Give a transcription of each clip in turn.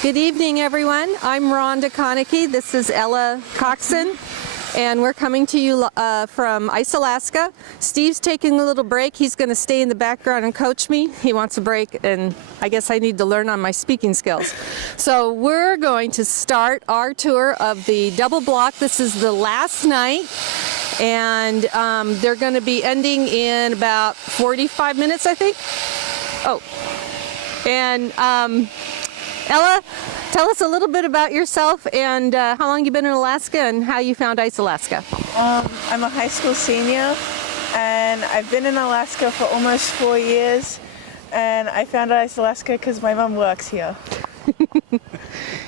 Good evening, everyone. I'm Rhonda Konecki. This is Ella Coxon, and we're coming to you from Ice, Alaska. Steve's taking a little break. He's going to stay in the background and coach me. He wants a break, and I guess I need to learn on my speaking skills. So we're going to start our tour of the double block. This is the last night, and they're going to be ending in about 45 minutes, I think. Oh, and Ella, tell us a little bit about yourself and how long you've been in Alaska and how you found Ice, Alaska. I'm a high school senior, and I've been in Alaska for almost 4 years, and I found Ice, Alaska because my mom works here.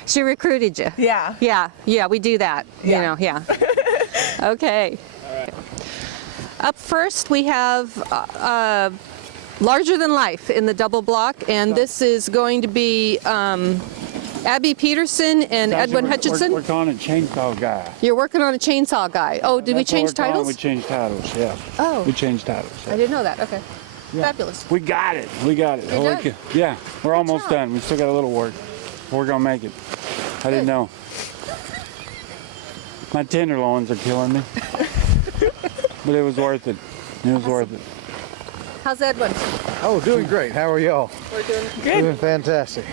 She recruited you? Yeah. Yeah, we do that, Yeah. you know, yeah. Okay. Up first we have Larger Than Life in the double block, and this is going to be Abby Peterson and Edwin Hutchinson. We're calling it Chainsaw Guy. You're working on a chainsaw guy. Oh, did we change titles? We changed titles, yeah. Oh. We changed titles. I didn't know that. Okay. Yeah. Fabulous. We got it. We got it. You're done? Yeah, we're almost job. done. We still got a little work. We're going to make it. I didn't know. My tenderloins are killing me. But it was worth it. It was worth it. How's Edwin? Oh, doing great. How are y'all? We're doing Good. Doing fantastic.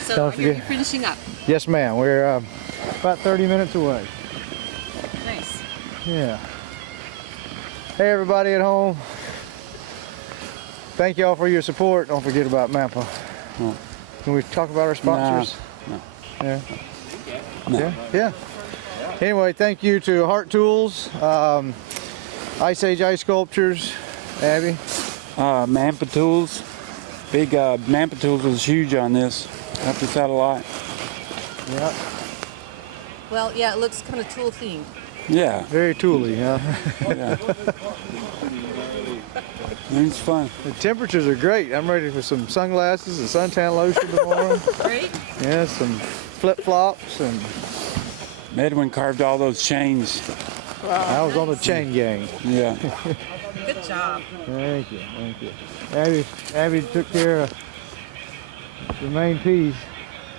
So Don't you're forget- finishing up. Yes, ma'am. We're about 30 minutes away. Nice. Yeah. Hey, everybody at home. Thank y'all for your support. Don't forget about Mampa. No. Can we talk about our sponsors? No. Yeah. No. Yeah. Anyway, thank you to Heart Tools, Ice Age Ice Sculptures, Abby. Mampa Tools. Big Mampa Tools was huge on this. Helped us out a lot. Yeah. Well, yeah, it looks kind of tool themed. Yeah. Very tooly, huh? Yeah. It's fun. The temperatures are great. I'm ready for some sunglasses and suntan lotion tomorrow. Great. Yeah, some flip-flops, and Edwin carved all those chains. I was on the chain gang. Yeah. Good job. Thank you, thank you. Abby took care of the main piece.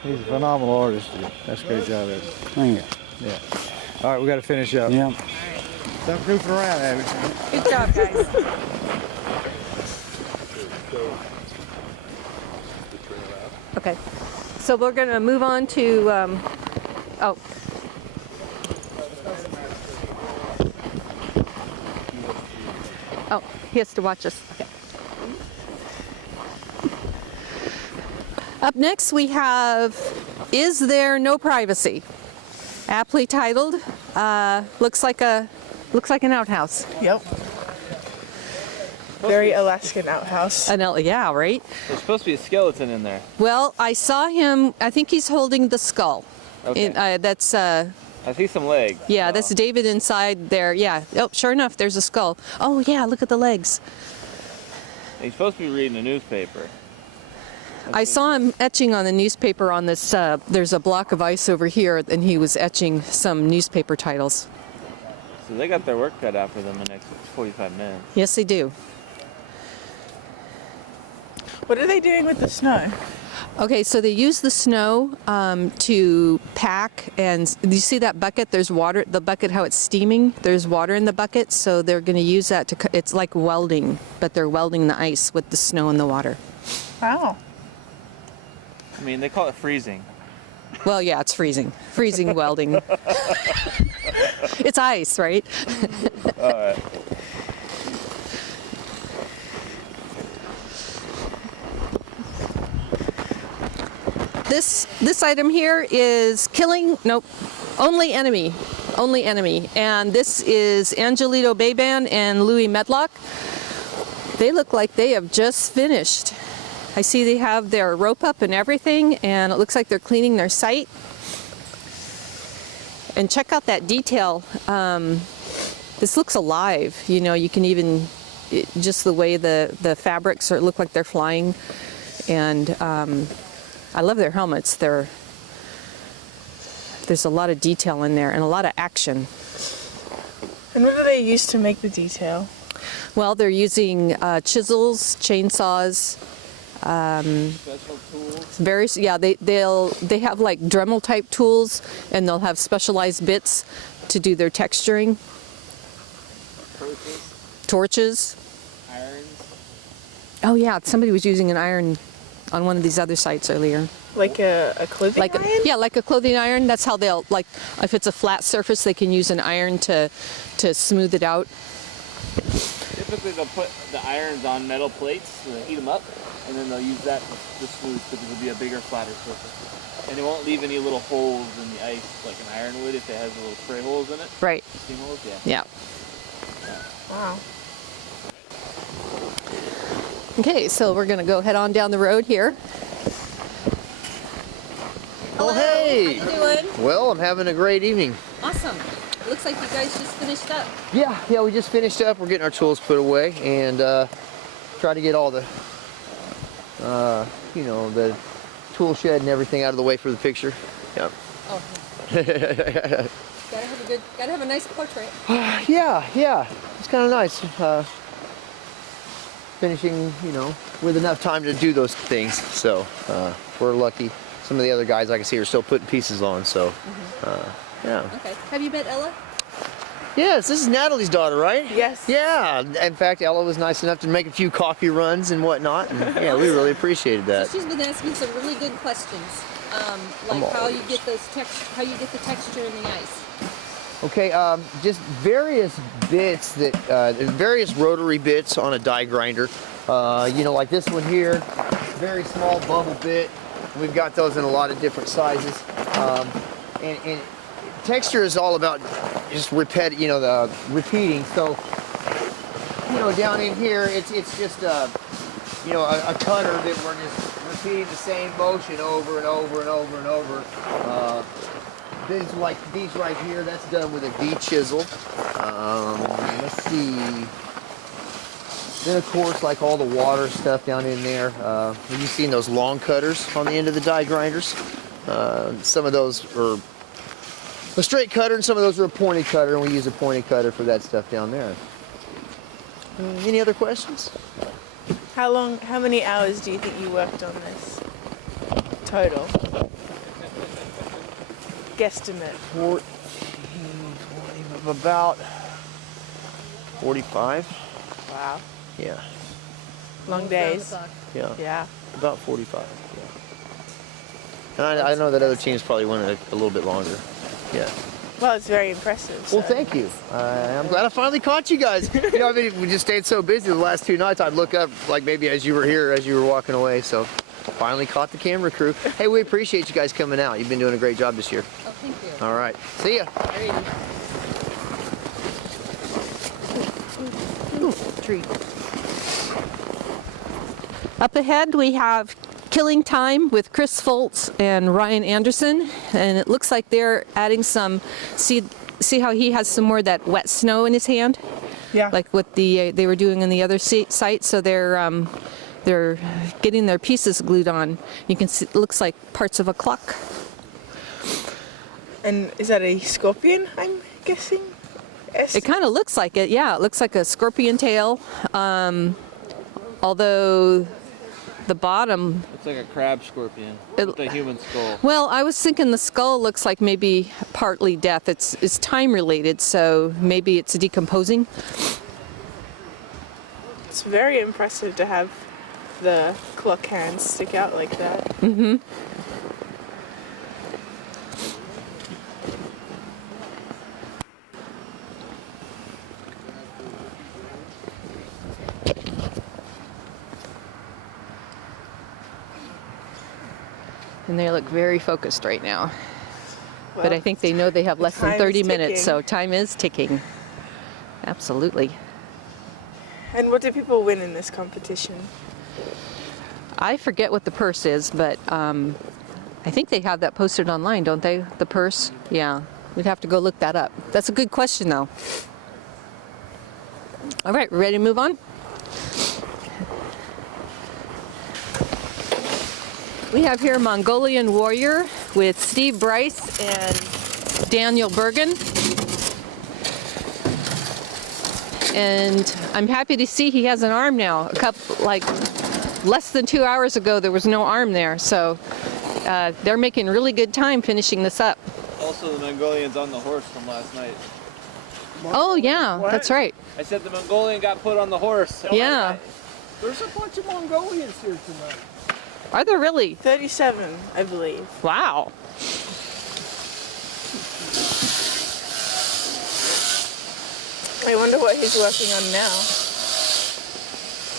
He's a phenomenal artist. That's a great job, Abby. Thank you. Yeah. All right, we got to finish up. Yeah. Stop goofing around, Abby. Good job, guys. Okay, so we're going to move on to, oh. Oh, he has to watch us. Okay. Up next we have Is There No Privacy? Aptly titled. Looks like an outhouse. Yep. Very Alaskan outhouse. Yeah, right? There's supposed to be a skeleton in there. Well, I saw him. I think he's holding the skull. Okay. That's I see some legs. yeah, that's David inside there. Yeah. Oh, sure enough, there's a skull. Oh yeah, look at the legs. He's supposed to be reading a newspaper. I saw him etching on the newspaper on this. There's a block of ice over here, and he was etching some newspaper titles. So they got their work cut out for them in the next 45 minutes. Yes, they do. What are they doing with the snow? Okay, so they use the snow to pack, and you see that bucket? There's water. The bucket, how it's steaming. There's water in the bucket, so they're going to use that to. It's like welding, but they're welding the ice with the snow and the water. Wow. I mean, they call it freezing. Well, yeah, it's freezing. Freezing welding. It's ice, right? All right. This item here is killing. Nope. Only enemy. Only enemy. And this is Angelito Bayban and Louis Medlock. They look like they have just finished. I see they have their rope up and everything, and it looks like they're cleaning their site. And check out that detail. This looks alive. You know, you can even, just the way the fabrics look like they're flying. And I love their helmets. There's a lot of detail in there and a lot of action. And what do they use to make the detail? Well, they're using chisels, chainsaws, Special tools. Various, yeah, they have like Dremel type tools, and they'll have specialized bits to do their texturing. Torches. Irons. Oh yeah, somebody was using an iron on one of these other sites earlier. Like a clothing Like iron? yeah, like a clothing iron. That's how they'll, like, if it's a flat surface, they can use an iron to smooth it out. Typically they'll put the irons on metal plates, and they heat them up, and then they'll use that to smooth because it'll be a bigger, flatter surface. And it won't leave any little holes in the ice like an iron would if it has little spray holes in it. Right. Steam holes, yeah. Yeah. Wow. Okay, so we're gonna go head on down the road here. Oh, hey! How you doing? Well, I'm having a great evening. Awesome. It looks like you guys just finished up. Yeah, we just finished up. We're getting our tools put away and try to get all the, the tool shed and everything out of the way for the picture. Yep. Oh. gotta have a nice portrait. Yeah. It's kind of nice. Finishing, with enough time to do those things. So we're lucky. Some of the other guys I can see are still putting pieces on. So yeah. Okay. Have you met Ella? Yes, this is Natalie's daughter, right? Yes. Yeah. In fact, Ella was nice enough to make a few coffee runs and whatnot. And yeah, we really appreciated that. She's been asking some really good questions, like how you get the texture in the ice. Okay, just various bits that, various rotary bits on a die grinder. Like this one here, very small bubble bit. We've got those in a lot of different sizes. And texture is all about just repeating. So, down in here, it's just a cutter that we're just repeating the same motion over and over and over and over. These right here, that's done with a V-chisel. Let's see. Then of course, like all the water stuff down in there. Have you seen those long cutters on the end of the die grinders? Some of those are a straight cutter and some of those are a pointed cutter, and we use a pointed cutter for that stuff down there. Any other questions? How many hours do you think you worked on this? Total. Guesstimate. 14, 20, about 45. Wow. Yeah. Long days. Yeah. Yeah. About 45. Yeah. And I know that other teams probably went a little bit longer. Yeah. Well, it's very impressive. Well, so. thank you. I'm glad I finally caught you guys. We just stayed so busy the last 2 nights. I'd look up, like maybe as you were here, as you were walking away. So finally caught the camera crew. Hey, we appreciate you guys coming out. You've been doing a great job this year. Oh, thank you. All right. See ya. Tree. Up ahead we have Killing Time with Chris Foltz and Ryan Anderson, and it looks like they're adding some, see how he has some more of that wet snow in his hand? Yeah. Like what they were doing in the other site, so they're getting their pieces glued on. You can see, it looks like parts of a clock. And is that a scorpion, I'm guessing? It kind of looks like it, yeah. It looks like a scorpion tail, although the bottom... It's like a crab scorpion with a human skull. Well, I was thinking the skull looks like maybe partly death. It's time related, so maybe it's decomposing. It's very impressive to have the clock hands stick out like that. Mm-hmm. And they look very focused right now. Well, But I think they know they have less than time 30 is minutes, ticking. so time is ticking. Absolutely. And what do people win in this competition? I forget what the purse is, but I think they have that posted online, don't they? The purse? Yeah. We'd have to go look that up. That's a good question, though. All right, ready to move on? We have here Mongolian Warrior with Steve Bryce and Daniel Bergen. And I'm happy to see he has an arm now. less than 2 hours ago, there was no arm there. So they're making really good time finishing this up. Also, the Mongolian's on the horse from last night. Oh, yeah, that's right. I said the Mongolian got put on the horse. Yeah. There's a bunch of Mongolians here tonight. Are there really? 37, I believe. Wow. I wonder what he's working on now.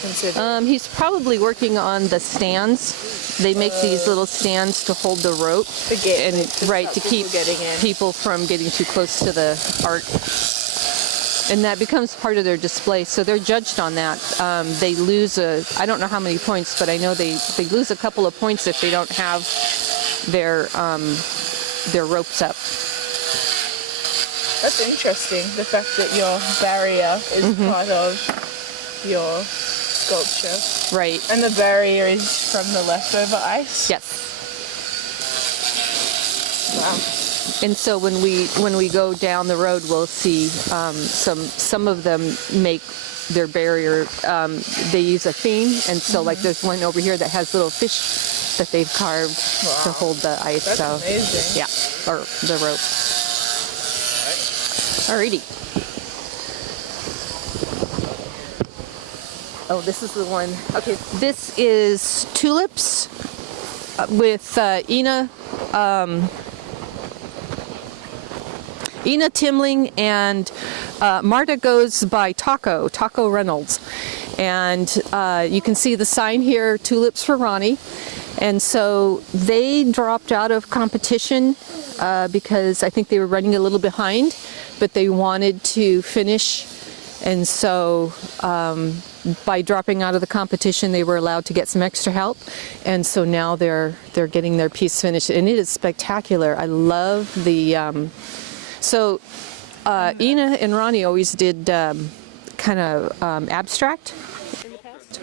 Considering. He's probably working on the stands. They make these little stands to hold the rope, The gate, and to right stop to keep people getting in. people from getting too close to the art. And that becomes part of their display. So they're judged on that. They lose I don't know how many points, but I know they lose a couple of points if they don't have their ropes up. That's interesting, the fact that your barrier is part of your sculpture. Right. And the barrier is from the leftover ice? Yes. Wow. And so when we go down the road, we'll see some of them make their barrier. They use a theme, and so like there's one over here that has little fish that they've carved to hold the ice. That's so amazing. yeah, or the rope. Alrighty. Oh, this is the one. Okay, this is Tulips with Ina Timling, and Marta goes by Taco Reynolds. And you can see the sign here, Tulips for Ronnie. And so they dropped out of competition because I think they were running a little behind, but they wanted to finish. And so by dropping out of the competition, they were allowed to get some extra help. And so now they're getting their piece finished. And it is spectacular. I love the... So Ina and Ronnie always did kind of abstract in the past.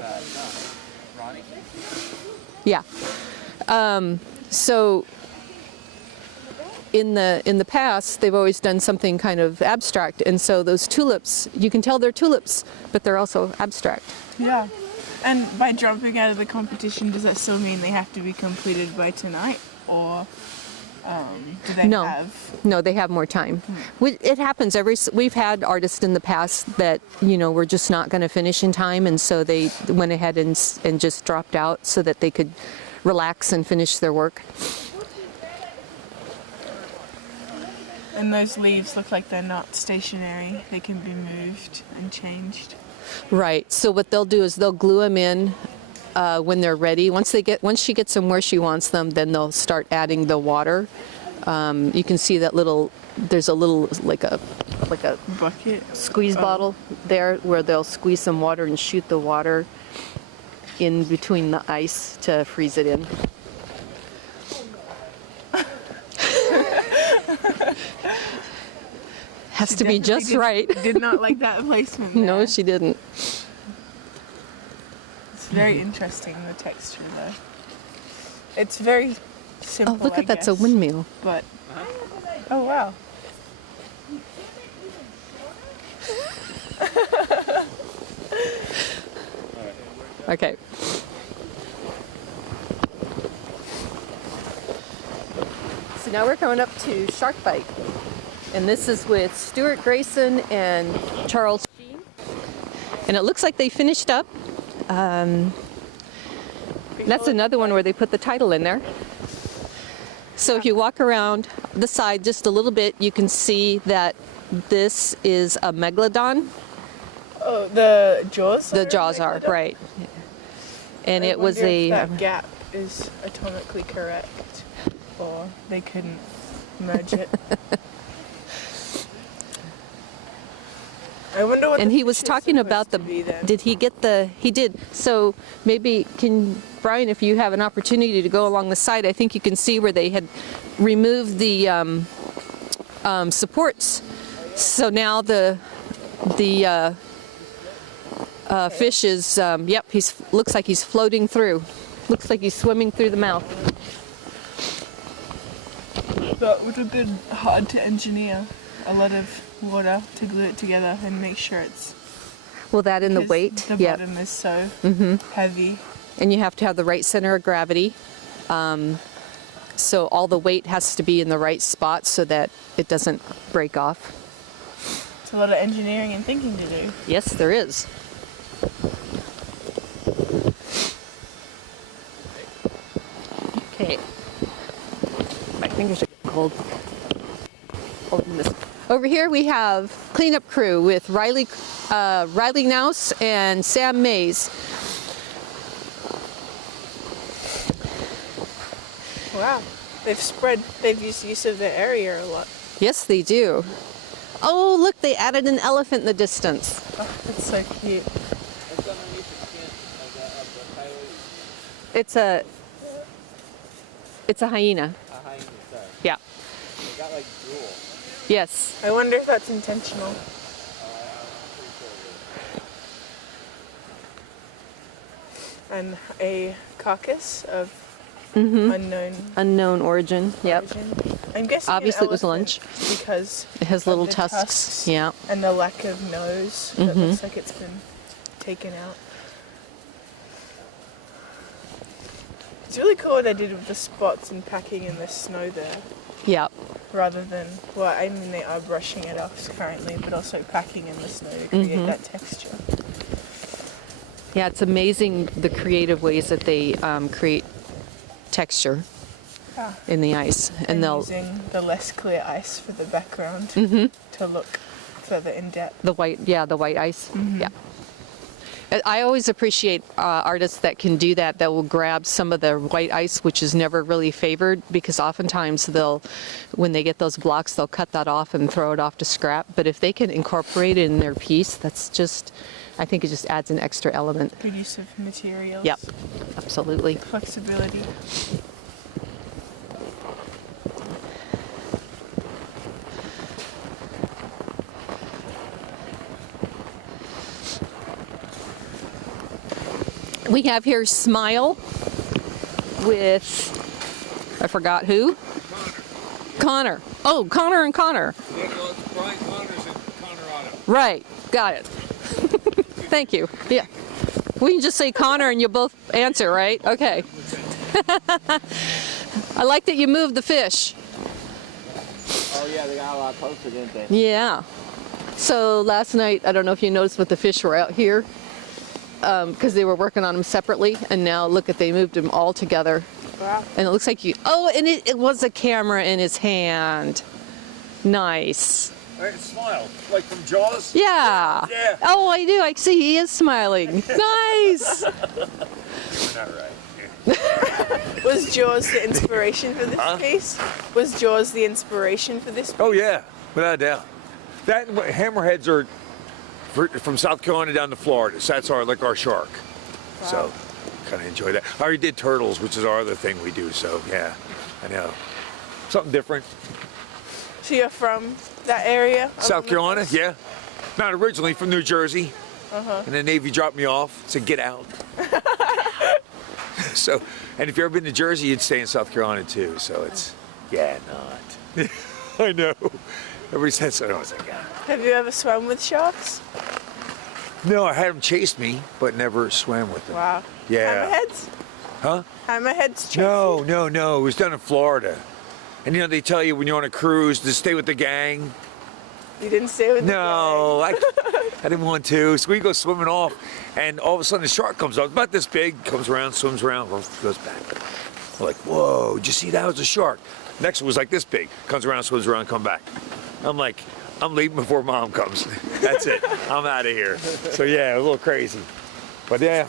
Ronnie? Yeah. So in the past, they've always done something kind of abstract, and so those tulips, you can tell they're tulips, but they're also abstract. Yeah. And by dropping out of the competition, does that still mean they have to be completed by tonight? Or do they have... No, they have more time. It happens we've had artists in the past that, were just not going to finish in time, and so they went ahead and just dropped out so that they could relax and finish their work. And those leaves look like they're not stationary. They can be moved and changed. Right. So what they'll do is they'll glue them in when they're ready. Once she gets them where she wants them, then they'll start adding the water. You can see that there's a little like a Bucket? squeeze bottle there where they'll squeeze some water and shoot the water in between the ice to freeze it in. Has to be just right. Did not like that placement there. No, she didn't. It's very interesting, the texture though. It's very simple, Oh, look at that's a windmill. But, oh wow. Okay. So now we're coming up to Shark Bite. And this is with Stuart Grayson and Charles Sheen. And it looks like they finished up. That's another one where they put the title in there. So if you walk around the side just a little bit, you can see that this is a megalodon. Oh, the jaws? The jaws are, right. And it was if that gap is atomically correct, or they couldn't merge it. I wonder what. And the he was fish is talking about supposed to be then. did he get he did. So maybe Brian, if you have an opportunity to go along the side, I think you can see where they had removed the supports. So now the fish is, looks like he's floating through. Looks like he's swimming through the mouth. That would have been hard to engineer. A lot of water to glue it together and make sure it's. Well, that and the 'cause weight. The Yeah. bottom is so heavy. and you have to have the right center of gravity. So all the weight has to be in the right spot so that it doesn't break off. It's a lot of engineering and thinking to do. Yes, there is. Okay. My fingers are getting cold. Holding this. Over here we have cleanup crew with Riley Nouse and Sam Mays. Wow. They've used use of their area a lot. Yes, they do. Oh, look, they added an elephant in the distance. Oh, that's so cute. What's underneath the skin of the coyote? It's a hyena. A hyena, sorry. Yeah. They got like drool. Yes. I wonder if that's intentional. I'm pretty sure it is. And a carcass of Unknown origin. Yep. origin. I'm guessing Obviously an it was elephant lunch. because It has of little the tusks. Yeah. and the lack of nose that looks like it's been taken out. It's really cool what they did with the spots and packing in the snow there, Yep. rather than, well, I mean they are brushing it off currently, but also packing in the snow to create that texture. Yeah, it's amazing the creative ways that they create texture Yeah. in the ice, and they'll using the less clear ice for the background to look further in depth. the white ice. Yeah. I always appreciate artists that can do that. That will grab some of the white ice, which is never really favored, because oftentimes when they get those blocks, they'll cut that off and throw it off to scrap. But if they can incorporate it in their piece, I think it just adds an extra element. Good use of materials. Yep, absolutely. Flexibility. We have here Smile with, I forgot who? Connor. Oh, Connor and Connor. Yeah, well, it's Brian Connors and Connor Otto. Right, got it. Thank you. Yeah. We can just say Connor and you'll both answer, right? Okay. I like that you moved the fish. Oh yeah, they got a lot closer, didn't they? Yeah. So last night, I don't know if you noticed, but the fish were out here because they were working on them separately, and now look at, they moved them all together. Wow. And it looks like and it was a camera in his hand. Nice. Right, smile, like from Jaws. Yeah. Yeah. Oh, I do. I see he is smiling. Nice. Not right. Was Jaws the inspiration for this piece? Was Jaws the inspiration for this piece? Oh yeah, without a doubt. That and Hammerheads are from South Carolina down to Florida. So that's our shark. Wow. So kind of enjoy that. I already did turtles, which is our other thing we do. So yeah, I know. Something different. So you're from that area? South Carolina, yeah. Not originally, from New Jersey. And the Navy dropped me off, said get out. So, and if you've ever been to Jersey, you'd stay in South Carolina too. So it's, yeah, not. I know. Everybody says so. I was like, yeah. Have you ever swum with sharks? No, I had them chase me, but never swam with them. Wow. Yeah. Hammerheads? Huh? Hammerheads chase No, you? no. It was done in Florida. And you know, they tell you when you're on a cruise to stay with the gang. You didn't stay with No, I didn't want to. So we go swimming off, and all of a sudden the shark comes up, about this big, comes around, swims around, goes back. We're like, whoa, did you see that? It was a shark. Next one was like this big, comes around, swims around, come back. I'm like, I'm leaving before mom comes. That's it. I'm out of here. So yeah, a little crazy. But yeah,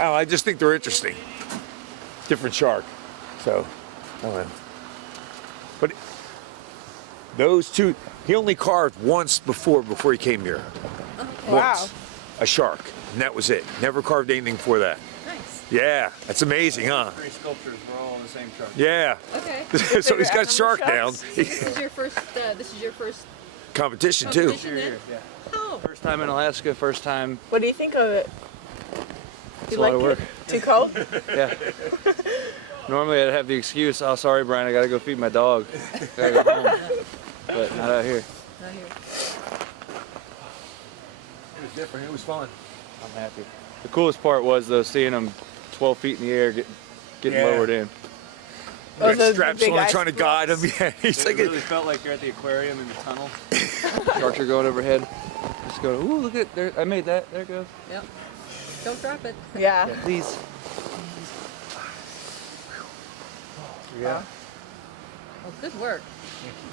I just think they're interesting. Different shark. So, I don't know. But those two, he only carved once before he came here. Wow. Once. A shark. And that was it. Never carved anything before that. Nice. Yeah, that's amazing, huh? 3 sculptures were all on the same shark. Yeah. Okay. So he's got animal shark down. sharks? This is your first Competition too. competition then? Yeah. Oh. First time in Alaska, first time. What do you think of it? It's a lot of work. Too cold? Yeah. Normally I'd have the excuse, oh sorry Brian, I gotta go feed my dog. Gotta go home. But not out here. Not here. It was different. It was fun. I'm happy. The coolest part was though seeing them 12 feet in the air, getting Yeah. lowered in. Oh, Got the straps big on, ice trying to guide him. Yeah, he's It like, really felt like you're at the aquarium in the tunnel. Sharks are going overhead. Just go, ooh, look at there. I made that. There it goes. Yep. Don't drop it. Yeah. Please. Yeah. Oh, good work.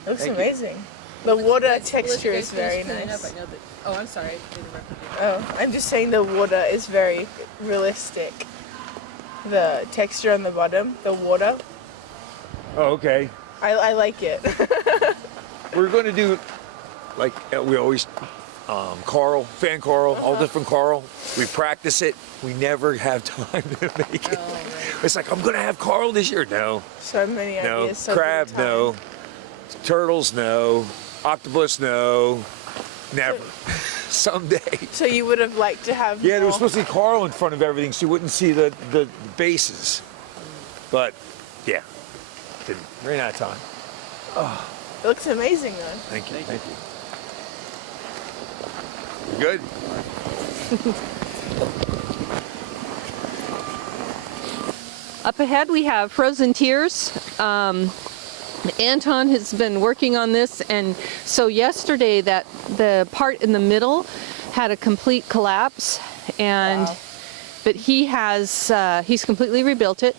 Looks Thank you. amazing. The water Guys, texture guys is very finish cleaning nice. up. I know that. Oh, I'm sorry. I interrupted you. Oh, I'm just saying the water is very realistic. The texture on the bottom, the water, oh, okay. I like it. We're going to do, like we always, coral, fan coral, all different coral. We practice it. We never have time to make it. Oh, right. It's like, I'm going to have coral this year. No, So many no. ideas. So Crab, little time. no. Turtles, no. Octopus, no. Never. Someday. So you would have liked to have Yeah, there more. was supposed to be coral in front of everything, so you wouldn't see the bases. But, yeah, didn't. Ran out of time. It looks amazing though. Thank you. Thank you. You good? Up ahead we have Frozen Tears. Anton has been working on this, and so yesterday that the part in the middle had a complete collapse, and Wow. but he's completely rebuilt it.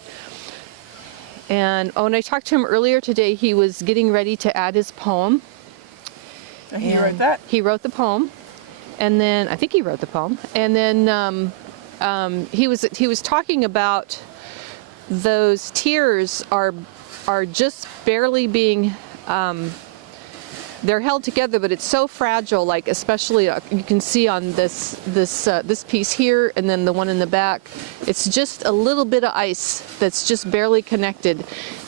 And when I talked to him earlier today, he was getting ready to add his poem. And he wrote that. He wrote the poem, and then I think he wrote the poem, and then he was talking about those tears are just barely being. They're held together, but it's so fragile. Like especially you can see on this piece here, and then the one in the back. It's just a little bit of ice that's just barely connected,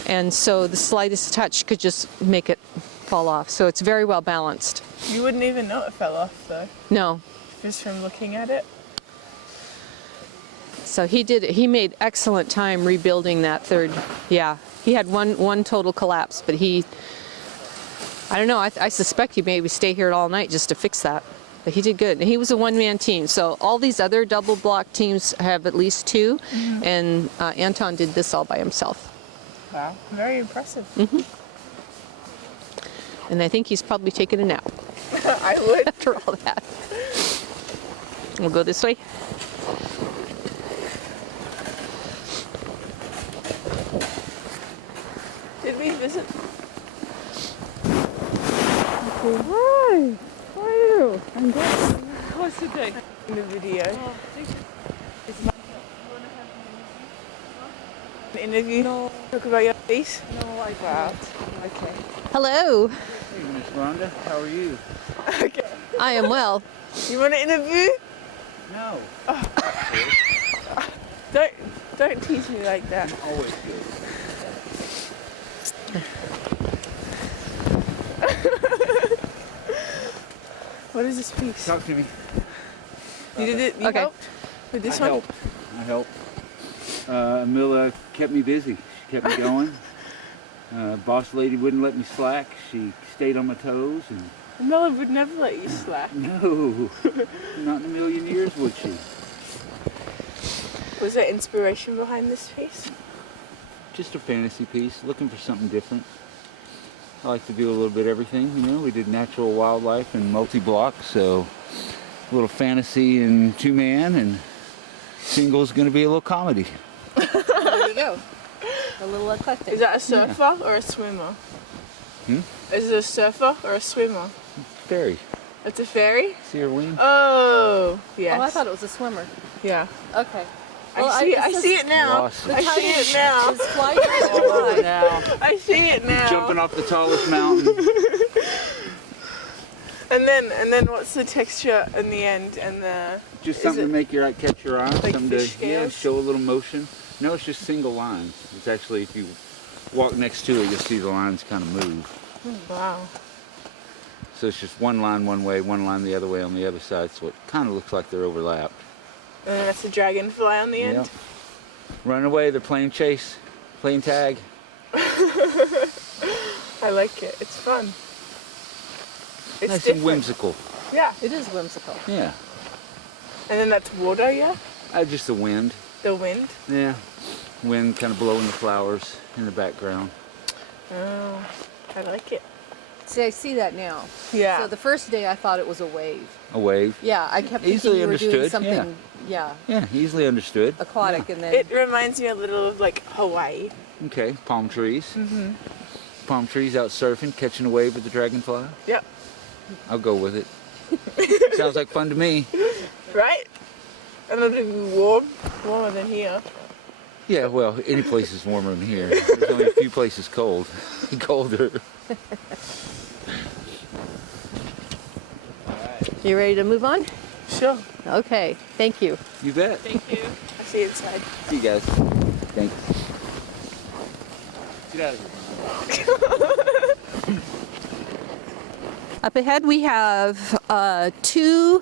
and so the slightest touch could just make it fall off. So it's very well balanced. You wouldn't even know it fell off though, No, just from looking at it. so he made excellent time rebuilding that third. Yeah, he had one total collapse, but I don't know, I suspect he maybe stay here all night just to fix that. But he did good, and he was a one-man team. So all these other double block teams have at least two, and Anton did this all by himself. Wow, very impressive. And I think he's probably taking a nap I would. after all that. We'll go this way. Did we visit? Hi. How are you? I'm good. What's the day? In the video. An interview? No. Talk about your face? No, I Wow. don't. Okay. Hello, Hey, Miss Rhonda, how are you? Okay. I am well. You want an interview? No. Don't tease me like that. Always good. What is this piece? Talk to me. You did it? You Okay. helped with this I one? helped. Mila kept me busy. She kept me going. Boss lady wouldn't let me slack. She stayed on my toes, and Mela would never let you slack. no, not in a million years would she. Was there inspiration behind this piece? Just a fantasy piece, looking for something different. I like to do a little bit of everything, you know. We did natural wildlife and multi-block, so a little fantasy and two-man, and single's going to be a little comedy. There you go. A little eclectic. Is that a surfer or a swimmer? Is it a surfer or a swimmer? Fairy, It's a fairy? see her wing? Oh, yes. Oh, I thought it was a swimmer. Yeah. Okay. I see it now. Awesome. I see it now. It's fly July. Now, I see it now. jumping off the tallest mountain. And then what's the texture in the end and the Just Is something it to make your eye catch your eye. like Something fish to scales? show a little motion. No, it's just single lines. It's actually, if you walk next to it, you'll see the lines kind of move. wow. So it's just one line one way, one line the other way on the other side, so it kind of looks like they're overlapped. And then that's a dragonfly on the end. Yep. Run away, they're playing chase, playing tag. I like it. It's fun. It's Nice different. and whimsical. Yeah. It is whimsical. Yeah. And then that's water, yeah? Just the wind. The wind? Yeah, wind kind of blowing the flowers in the background. Oh, I like it. See, I see that now. Yeah. So the first day I thought it was a wave. A wave. Yeah, I kept thinking Easily you were doing understood, something, Yeah, easily understood. aquatic, and then It reminds me a little of like Hawaii. Okay, palm trees. Mm-hmm. Palm trees out surfing, catching a wave with the dragonfly. Yep. I'll go with it. Sounds like fun to me. Right? And it'll be warm. Warmer than here. Yeah, well, any place is warmer than here. There's only a few places colder. you ready to move on? Sure. Okay, thank you. You bet. Thank you. I'll see you inside. See you guys. Thanks. Get out of here. Up ahead we have two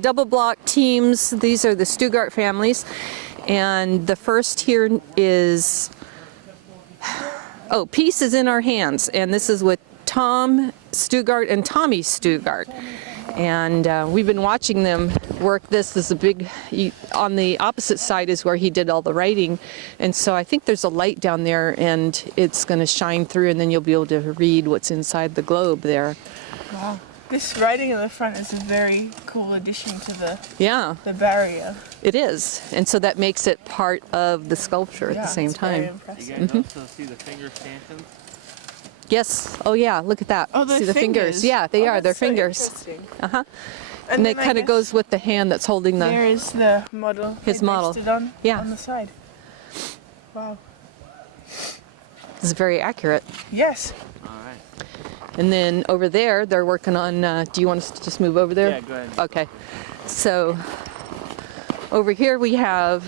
double block teams. These are the Stewart families. And the first here is, Peace is in our hands. And this is with Tom Stewart and Tommy Stewart. And we've been watching them work this. This is a big, on the opposite side is where he did all the writing. And so I think there's a light down there and it's going to shine through and then you'll be able to read what's inside the globe there. Wow. This writing in the front is a very cool addition to the barrier. It is. And so that makes it part of the sculpture at the same it's very time. impressive. You guys also see the finger stanchions? Yes. Oh, yeah. Look at that. Oh, they're see the fingers. Yeah, they are. They're that's so fingers. interesting. Uh-huh. And it then I kind of guess goes with the hand that's holding the... There is the model. His they model. pasted on, Yeah. on the side. Wow. It's very accurate. Yes. All right. And then over there, they're working on... do you want us to just move over there? Yeah, go ahead. Okay. So over here we have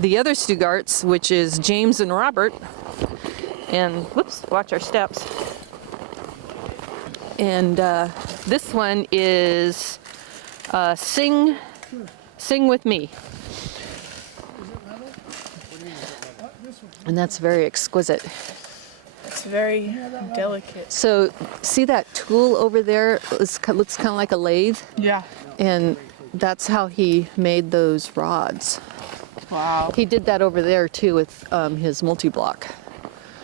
the other Stewarts, which is James and Robert. And, whoops, watch our steps. And this one is Sing With Me. And that's very exquisite. It's very delicate. So see that tool over there? Looks kind of like a lathe. Yeah. And that's how he made those rods. Wow. He did that over there too with his multi-block.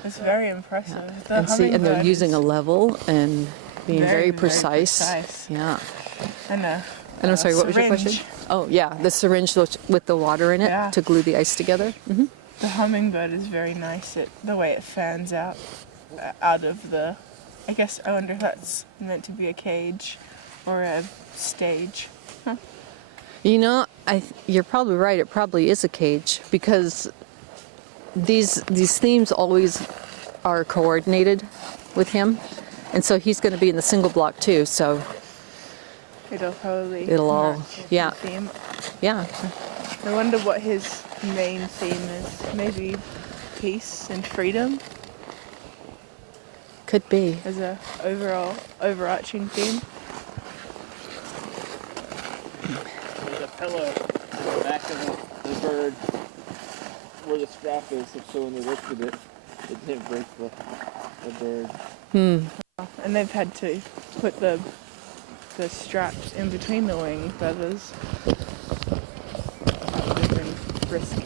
It's very impressive. The And see, and they're hummingbird using is a level and being very precise. precise. Yeah. And And I'm sorry, what was your syringe. question? Oh yeah, the syringe with the water in it Yeah. to glue the ice together. Hmm. The hummingbird is very nice. The way it fans out of the. I guess I wonder if that's meant to be a cage or a stage. You know, you're probably right. It probably is a cage because these themes always are coordinated with him, and so he's going to be in the single block too. So It'll all- match the yeah. theme. yeah, I wonder what his main theme is. Maybe peace and freedom could be. as a overarching theme. There's a pillow in the back of the bird where the strap is, so when they lifted it, it didn't break the bird. And they've had to put the straps in between the wing feathers. They've been risky.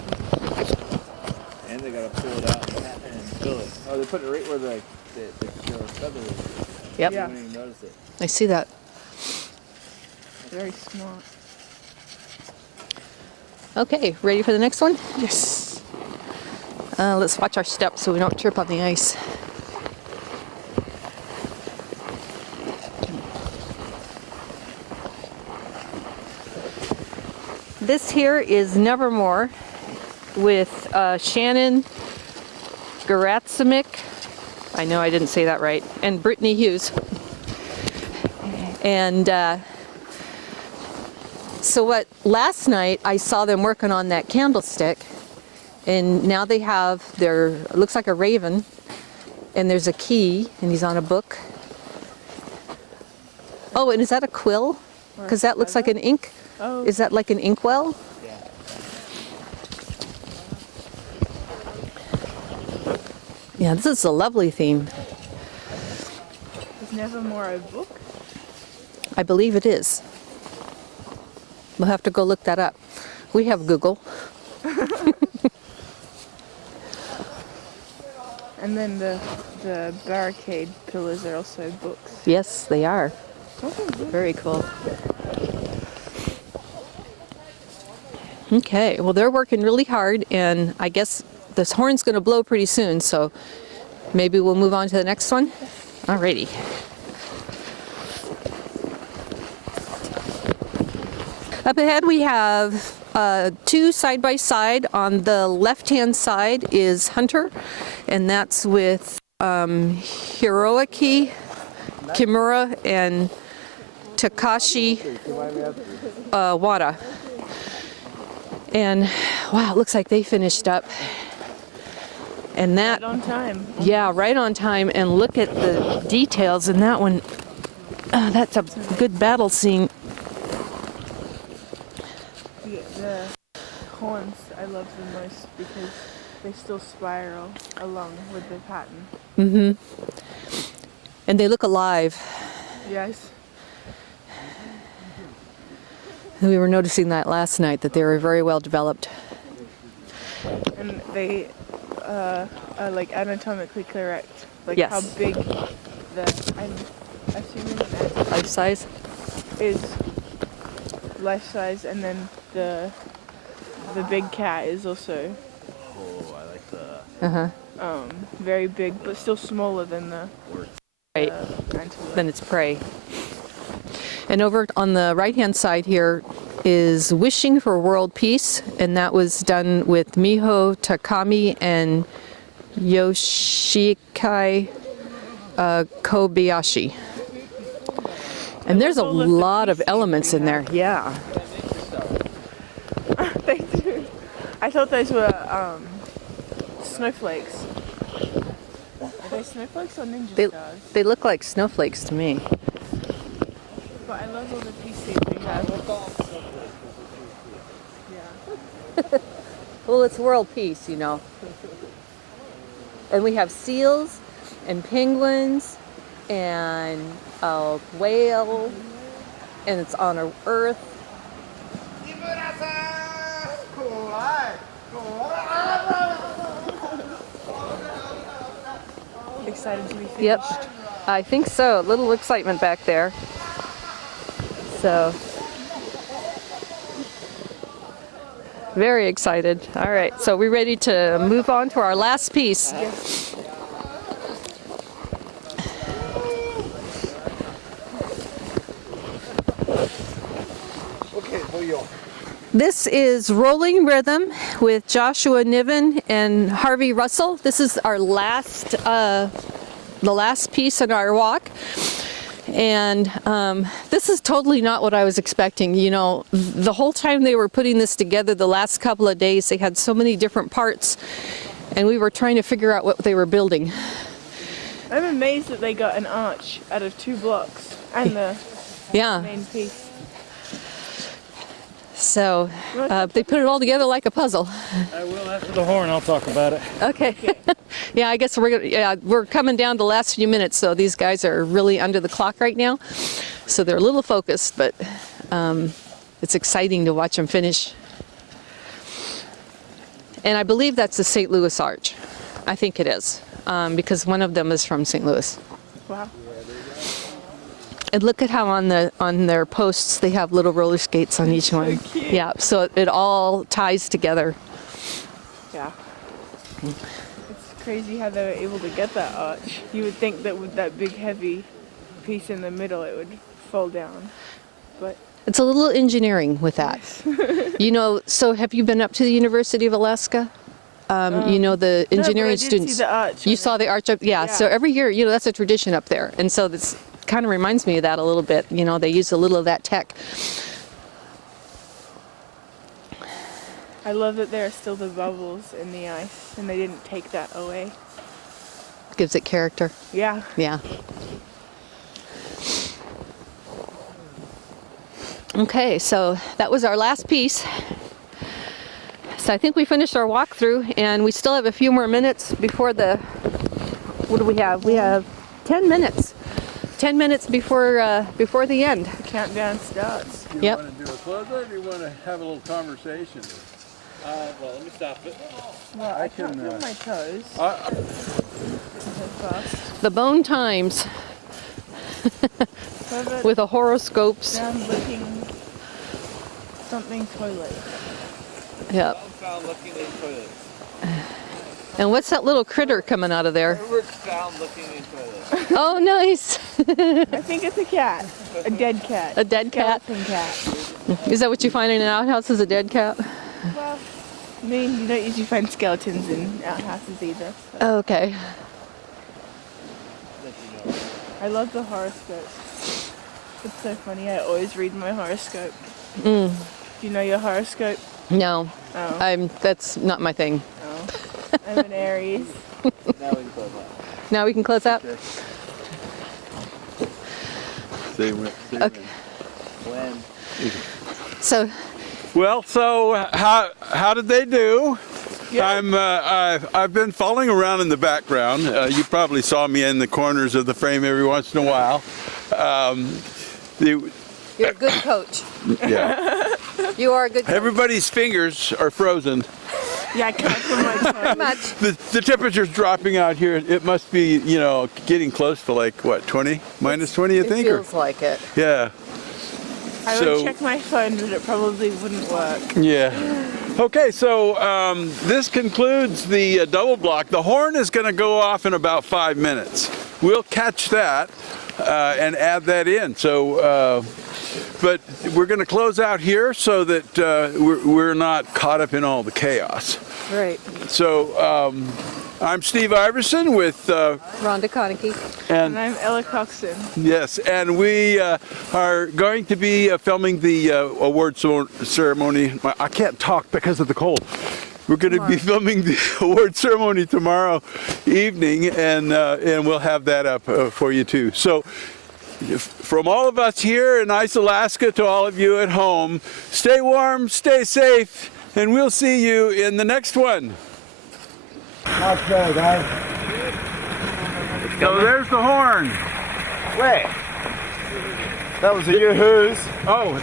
And they gotta pull it out and fill it. Oh, they put it right where the feather is. Yep. Yeah. You didn't even notice it. I see that. Very smart. Okay, ready for the next one? Yes. Let's watch our steps so we don't trip on the ice. This here is Nevermore with Shannon Garatsimic. I know I didn't say that right. And Brittany Hughes. And so last night I saw them working on that candlestick, and now they have it looks like a raven, and there's a key, and he's on a book. Oh, and is that a quill? Because that looks like an ink. Oh. Is that like an inkwell? Yeah, this is a lovely theme. Is Nevermore a book? I believe it is. We'll have to go look that up. We have Google. And then the barricade pillars are also books. Yes, they are. Very cool. Okay, well, they're working really hard, and I guess this horn's going to blow pretty soon, so maybe we'll move on to the next one. Alrighty. Up ahead we have two side by side. On the left-hand side is Hunter, and that's with Hiroaki Kimura and Takashi Wada. And wow, it looks like they finished up. And that, Right on time. yeah, right on time. And look at the details in that one. That's a good battle scene. The horns, I love them most because they still spiral along with the pattern. Mm-hmm. And they look alive. Yes. We were noticing that last night, that they were very well developed. And they are like anatomically correct. Like Yes. how big the, I'm assuming that Life size? is life size, and then the big cat is also Uh-huh. very big, but still smaller than the Right. antelope. Then it's prey. And over on the right-hand side here is Wishing for World Peace, and that was done with Miho Takami and Yoshikai Kobayashi. And there's a all of the lot of pieces elements we in there. Yeah. They do. I thought those were snowflakes. Are they snowflakes or ninja stars? They look like snowflakes to me. But I love all the pieces we have. Yeah. Well, it's world peace, you know. And we have seals and penguins and a whale, and it's on Earth. Excited to be finished. Yep, I think so. A little excitement back there. So, very excited. All right, so we're ready to move on to our last piece. This is Rolling Rhythm with Joshua Niven and Harvey Russell. This is our last, the last piece in our walk. And this is totally not what I was expecting. You know, the whole time they were putting this together, the last couple of days, they had so many different parts, and we were trying to figure out what they were building. I'm amazed that they got an arch out of 2 blocks and the Yeah. main piece. So they put it all together like a puzzle. I will after the horn. I'll talk about it. Okay. Yeah, I guess we're coming down to the last few minutes, so these guys are really under the clock right now. So they're a little focused, but it's exciting to watch them finish. And I believe that's the St. Louis Arch. I think it is, because one of them is from St. Louis. Wow. And look at how on their posts they have little roller skates on each one. cute. Yeah, so it all ties together. Yeah. It's crazy how they were able to get that arch. You would think that with that big heavy piece in the middle it would fall down. But It's a little engineering with that. You know, so have you been up to the University of Alaska? You know, the engineering I did students. see the arch You on saw the arch up? Yeah, so Yeah. every year, you know, that's a tradition up there. And so this kind of reminds me of that a little bit. You know, they use a little of that tech. I love that there are still the bubbles in the ice and they didn't take that away. Gives it character. Yeah. Yeah. Okay, so that was our last piece. So I think we finished our walkthrough, and we still have a few more minutes before the, what do we have? We have 10 minutes. 10 minutes before the end. The countdown starts. Yep. Want to do a close or do you want to have a little conversation? Well, let me stop it. Well, I can't feel my toes. The Bone Times with a horoscopes. I'm looking something toilet. Yep. Found looking in toilets. And what's that little critter coming out of there? Herbert's found looking in toilets. Oh, nice. I think it's a cat. A dead cat. A dead cat? Skeleton cat. Is that what you find in an outhouse, is a dead cat? Well, I mean, you don't usually find skeletons in outhouses either. So. Okay. I love the horoscope. It's so funny. I always read my horoscope. Mm. Do you know your horoscope? No. Oh. That's not my thing. Oh. I'm an Aries. Now we can close out? Say when. Okay. When? So. Well, so how did they do? Yeah. I've been following around in the background. You probably saw me in the corners of the frame every once in a while. You're a good coach. Yeah. You are a good coach. Everybody's fingers are frozen. Yeah, I can't feel my toes. Pretty much. The temperature's dropping out here. It must be, you know, getting close to like, what, 20? Minus 20, I think? It feels like it. Yeah. I would check my phone, but it probably wouldn't work. Yeah. Okay, so this concludes the double block. The horn is going to go off in about 5 minutes. We'll catch that and add that in. So, but we're going to close out here so that we're not caught up in all the chaos. Right. So I'm Steve Iverson with Rhonda Konecki. And I'm Ella Coxon. Yes, and we are going to be filming the award ceremony. I can't talk because of the cold. We're going to be filming the award ceremony tomorrow evening, and we'll have that up for you too. So, from all of us here in Ice, Alaska, to all of you at home, stay warm, stay safe, and we'll see you in the next one. Nice show, guys. So there's the horn. Where? That was a yoo-hoos. Oh,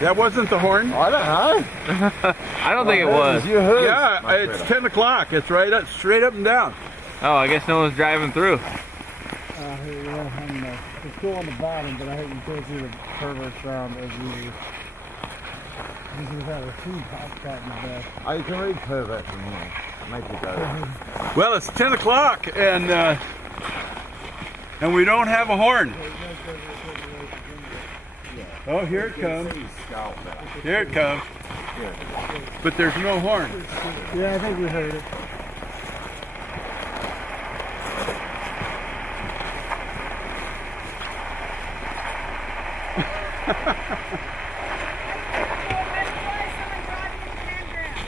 that wasn't the horn? I don't know. I don't think it was. Yoo-hoos. Yeah, it's 10 o'clock. It's right up, straight up and down. Oh, I guess no one's driving through. It's still on the bottom, but I hate you can't see the pervert sound as usual. This is how a food hot cat in the back. Oh, you can read pervert from here. Make it go. Well, it's 10 o'clock and we don't have a horn. Oh, here it comes. Here it comes. But there's no horn. Yeah, I think we heard it.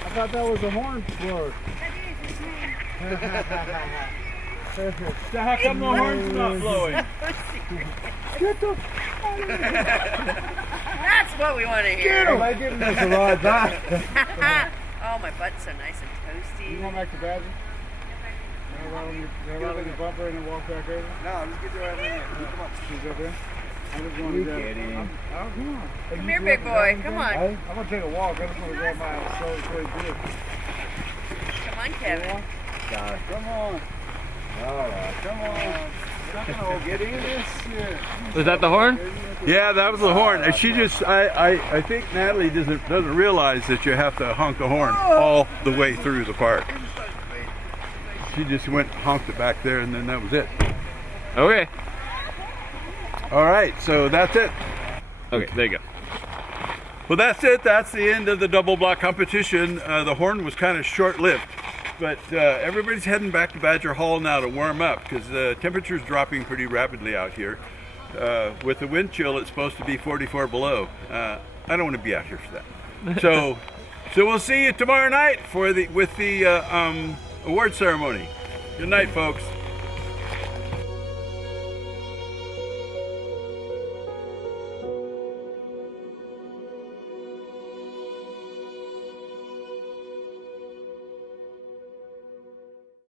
I thought that was a horn blower. So how come the horn's not blowing? That's what we want to hear. Am I giving us a ride back? Oh, my butt's so nice and toasty. You want back to Badger? Go around the bumper and then walk back over? No, just get your ass in there. Come on. She's over there? I'm just going to go. Come here, big boy. Come on. I'm going to take a walk. I just want to grab my soul before you do it. Come on, Kevin. Come on. All right, come on. We're not going to get in this shit. Was that the horn? Yeah, that was the horn. And she just, I think Natalie doesn't realize that you have to honk the horn all the way through the park. She just went and honked it back there, and then that was it. Okay. All right, so that's it. Okay, there you go. Well, that's it. That's the end of the double block competition. The horn was kind of short-lived, but everybody's heading back to Badger Hall now to warm up because the temperature's dropping pretty rapidly out here. With the wind chill, it's supposed to be 44 below. I don't want to be out here for that. So we'll see you tomorrow night with the award ceremony. Good night, folks.